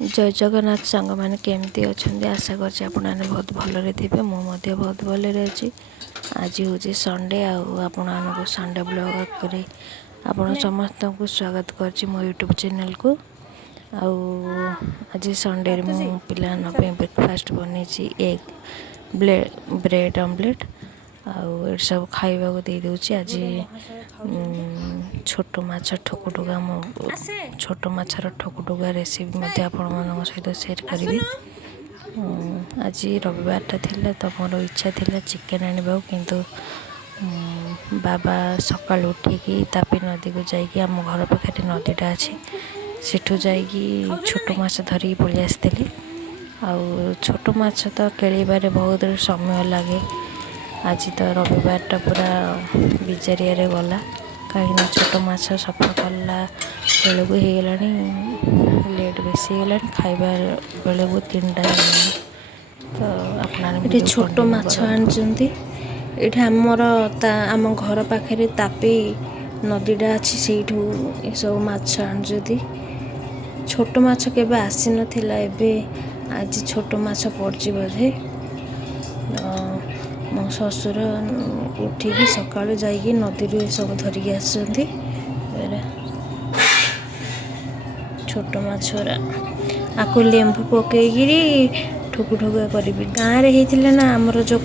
जय जगन्नाथ सांग मैंने केमती अच्छा आशा करछि आपने बहुत भलरे थे मुझे बहुत भलरे अच्छी। आज हूँ संडे आपको संडे ब्लॉग करे आपण समस्त को स्वागत करछि मो यूट्यूब चैनल को। आज संडे मु पिला ब्रेकफास्ट बनी एग ब्रेड ऑमलेट आउ सब खाइबा को दे दूची। आज छोट माछ ठुकुटुका छोट माछर ठुकुटुका रेसिपी मध्य आपण मान सहित शेयर करी। आज रविवारटा थिला तो मोर इच्छा थिला चिकेन आनिबा किंतु बाबा सकाल उठिकी तापी नदी को जाइए आम घर पाखे नदीटा अच्छी सेठू जाइकी छोट माछ धरिकी पलि आसती। छोट माछ तो केलिबारे बहुत समय लगे। आज तो रविवारटा पूरा बिजारिया गला कहीं छोट माछ सफा कला बेलू हो लेट बेसी होगा खाइबा बेलू 3टा तो अपना छोट माछ आनी आमर आम घर पाखे तापी नदीटा अच्छी से सब माछ आनी। छोट माछ के आसी नाला एबे आज छोट माछ पड़ी बोधे। मो ससुर उठिकी सकाळु जाइए नदी सब धरिकी आसुँच छोट माछरा आपको लेंबू पकईकि ठुकुठुका करी गाँव में होता ना आमर जो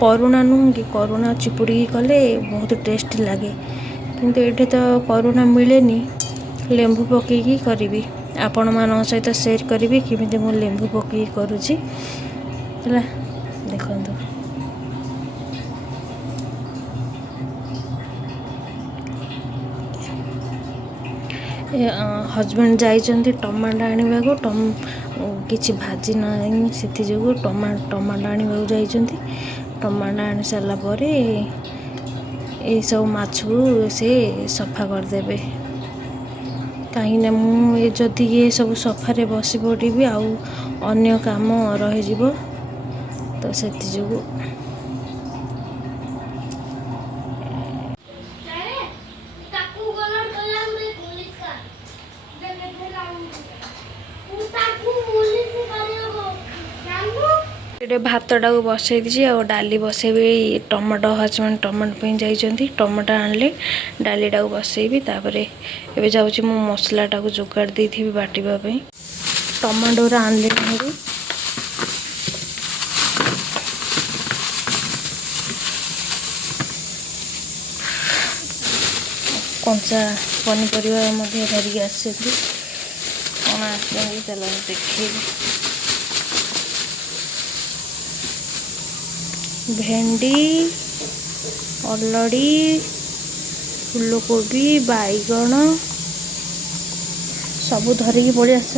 करुणा नुह कि करुणा चिपुड़ी कले बहुत टेस्ट लगे किंतु ये तो करुणा मिले लेंबू पकईकि करी आपण मान सहित शेयर करी किमिति मु लेंबू पकई करुँची देखो। हजबैंड जाइछन्ति टमाटो आनिबा को किछि भाजी ना सेति जो टमाटो आनिबा जाइछन्ति। टमाटो आनि सारा पर ये सब माछ को से सफा करदेबे कहीं मुझे जदि ये सब सफारे बसी पड़ी आउ अन्य काम रही तो से भातटा को बसई दी डाली बसैबी टमाटो हजबैंड टमाटो जाइए टमाटो आनले डालीटा को बसैबी एवं जाऊँ मो मसलाटा को जोगाड़ दी थी बाटापी टमाटो आनले कंचा पनीपरिया धरिकी आस कौन आस देखे भेंडी अलड़ी फूलकोबी बैगण सबू धरिकी पलि आस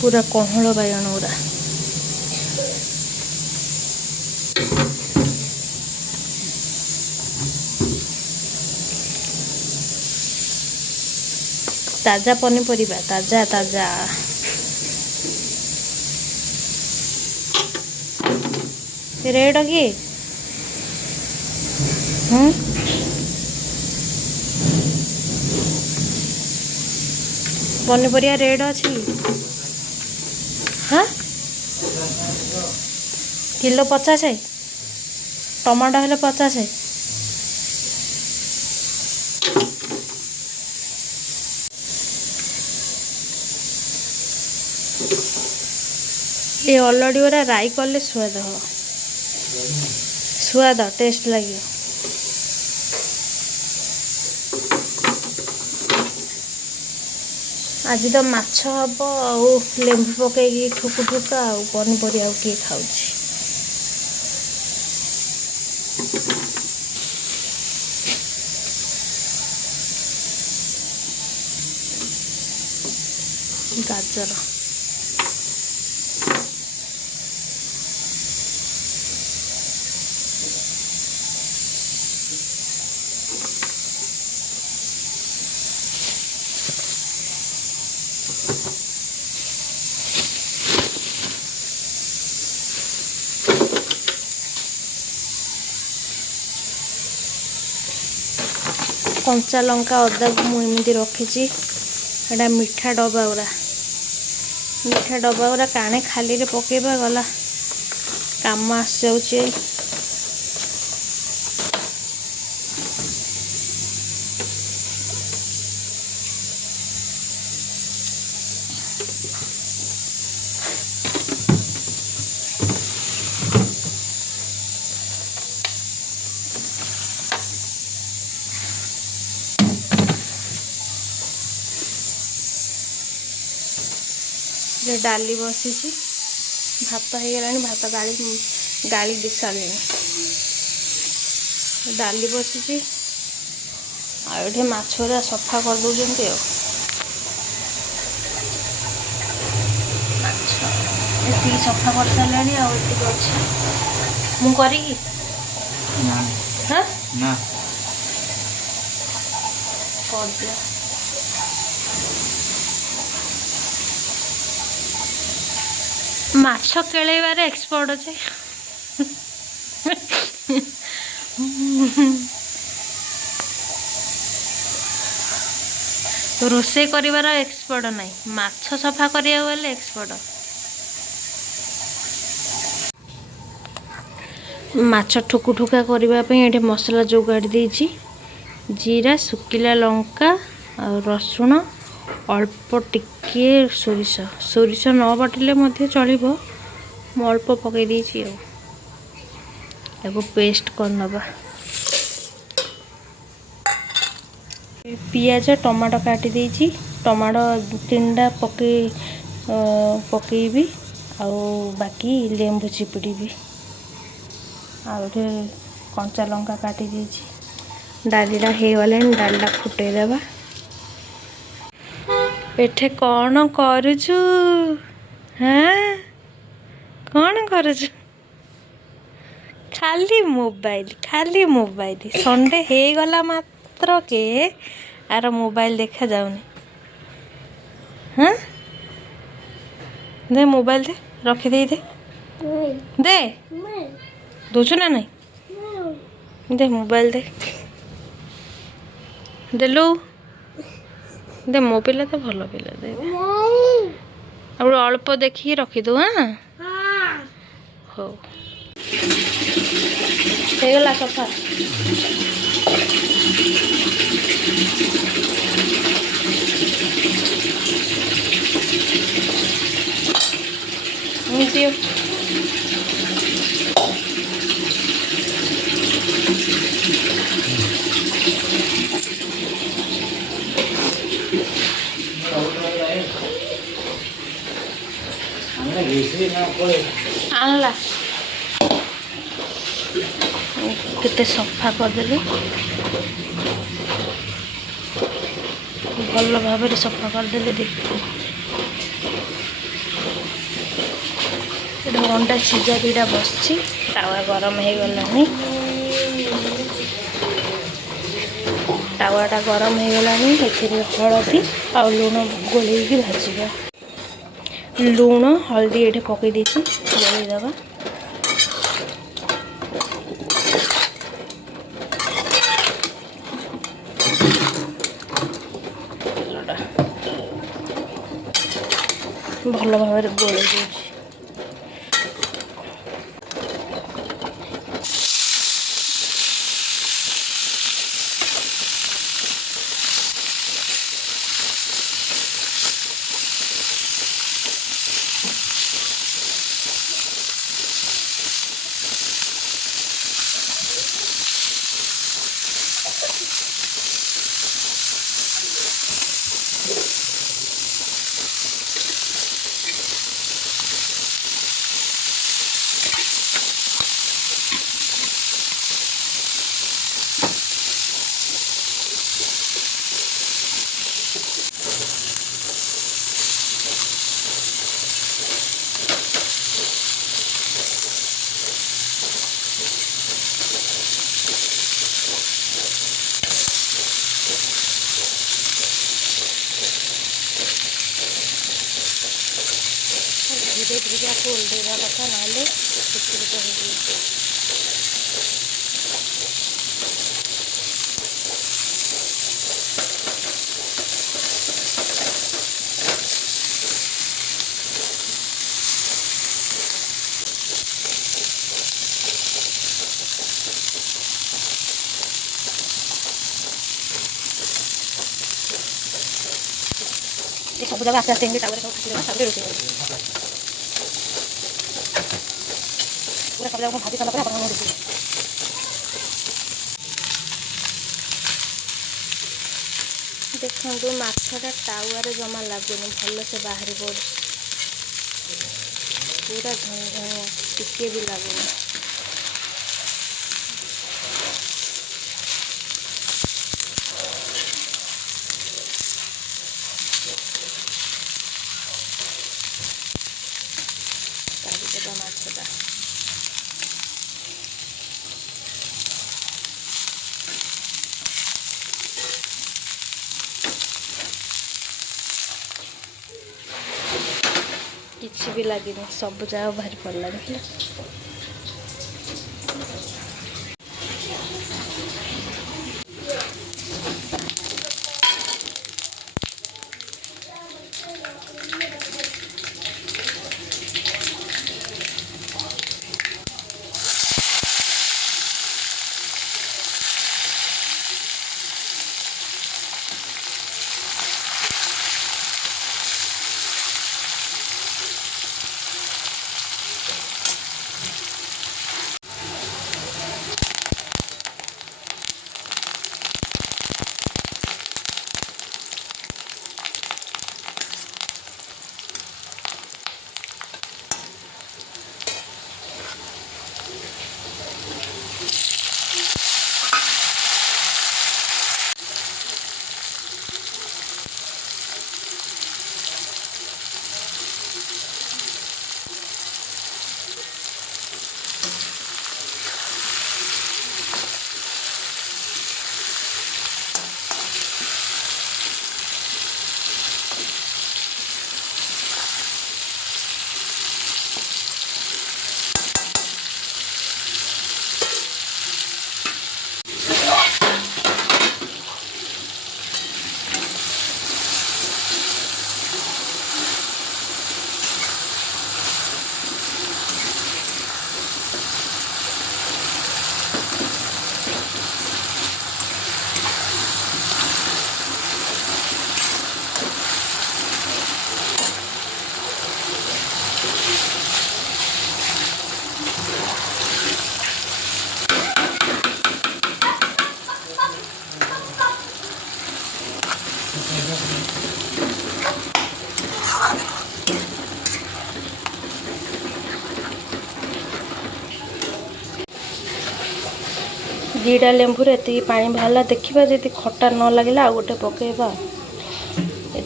पूरा कहल बैगण गुरा ताजा पनीपरिया ताजा ताजा रेड कि पनीपरिया रेड अच्छी हाँ किलो 50 टमाटो हेले 50 ये अलड़ी गुरा राई कले स्वाद हो स्वाद टेस्ट लगे। आज तो माछ हम लेंबू पकईकि ठुकुठुका पनीपरिया किए खाऊ गाजर कंचा लंका अदा को मुझे रखी एटा मीठा डब्बा गुरा काने खाली रे पकेबा गला काम आस जाउचे। डाली बसी भात हो गला भात गाड़ी दी सारे डाली बसी आठे मछरा सफा कर दौरान ये सफा कर सारे अच्छे मुझे हाँ कर दिया माछ केलैबार एक्सपर्ट अच्छे रोषे कर एक्सपर्ट नहीं माछ सफा करिया गले एक्सपर्ट। माछ ठुकु ठुका करने ये मसला जोगाड़ देछि जीरा सुकिला लंका और रसुण अल्प टिके सोरिष न बाटिले चलो मु अल्प पकई देछि पेस्ट करनबा। पियाज टमाटो काटी देछि टमाटो 3टा पकेबी आ बाकी लेंबू चिपुड़ी आउटे कंचा लंका काटी देछि डालीटा हो गले डालटा फुटे देबा। एठे कौन करुचु हाँ कौन करुचु खाली मोबाइल संडे हो गला मात्र के आर मोबाइल देखा जाऊनी हाँ दे मोबाइल दे रखी दे दे दोचु ना नहीं दे मोबाइल दे देलु दे मो पिला तो भल पिला दे अब अल्प देखिए रखीदु हाँ हो गला सफा दियो आनला केते सफा करदेली भल भाव सफा करदेली देख अंडा सीझा दीटा बसची तावा गरम हो गलानी तावाटा गरम हो गलानी हलदी आ लुण गोल भाजवा लुण हल्दी ये पकई देछि गोलैदेवा भल भाव गोल देछि धीरे धीरे आपको ओल्डेवा कथा ना चित्रकूट। जाओ आस्ते आस्ते तावा सब खाती देवा रोषे पूरा सब जाक भाजी सारा आप रोषे देखो माछटा तावारे जमा लगुनि भल से बाहरी पड़ पूरा झणझणिया टिके भी लगुनि माछटा किसी भी लगे सब जगह बाहरी पड़ला देखिए दीटा लेंबूर ये पानी बाहर देखा जी खट्टा न लगे आ गोटे पकेबा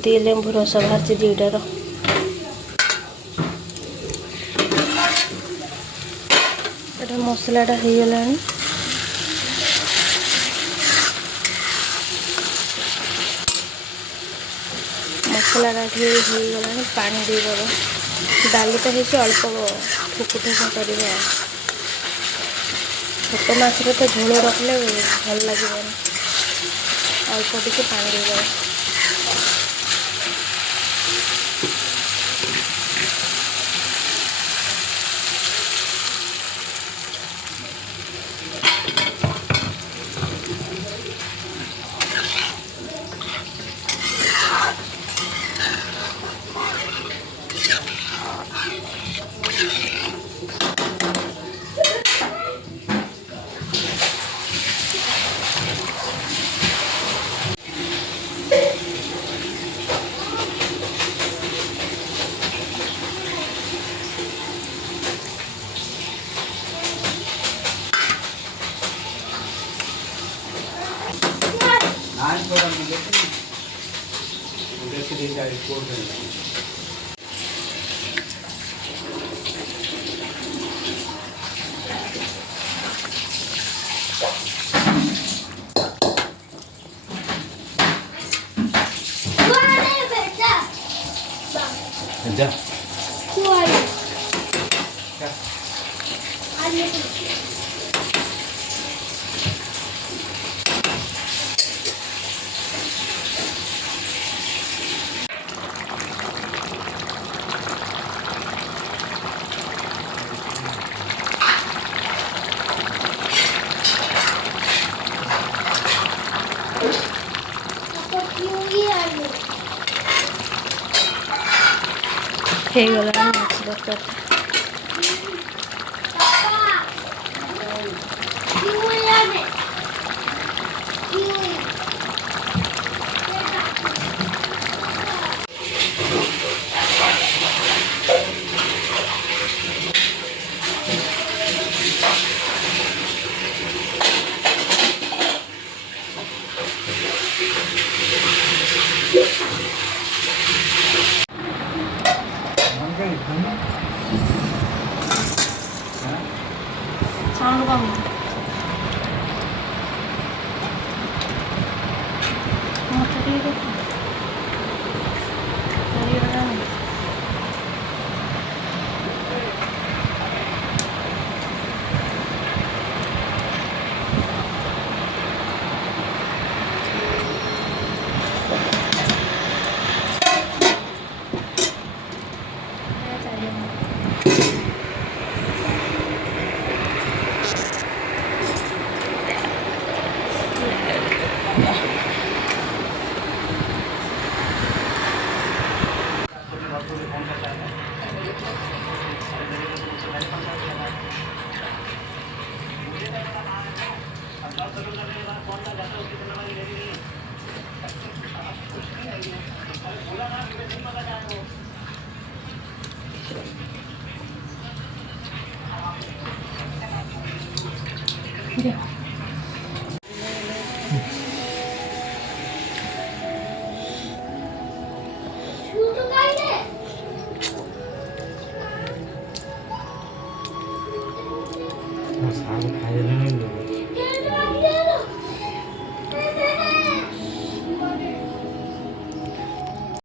ये लेंबू रस बाहर दीटार मसलाटा हो गला मसलाटा हो गला पानी देदेव डालीटा हो अल्प ठुक ठुक कर छोट माछ तो झोल रखले भल लगे अल्प टिके पानी देदेव जा ହେଇଗଲାଣି ମାଛ ତରକାରୀ। ସାଉଣ୍ଡ କମ ମତେ ଟିକେ ଦେଖ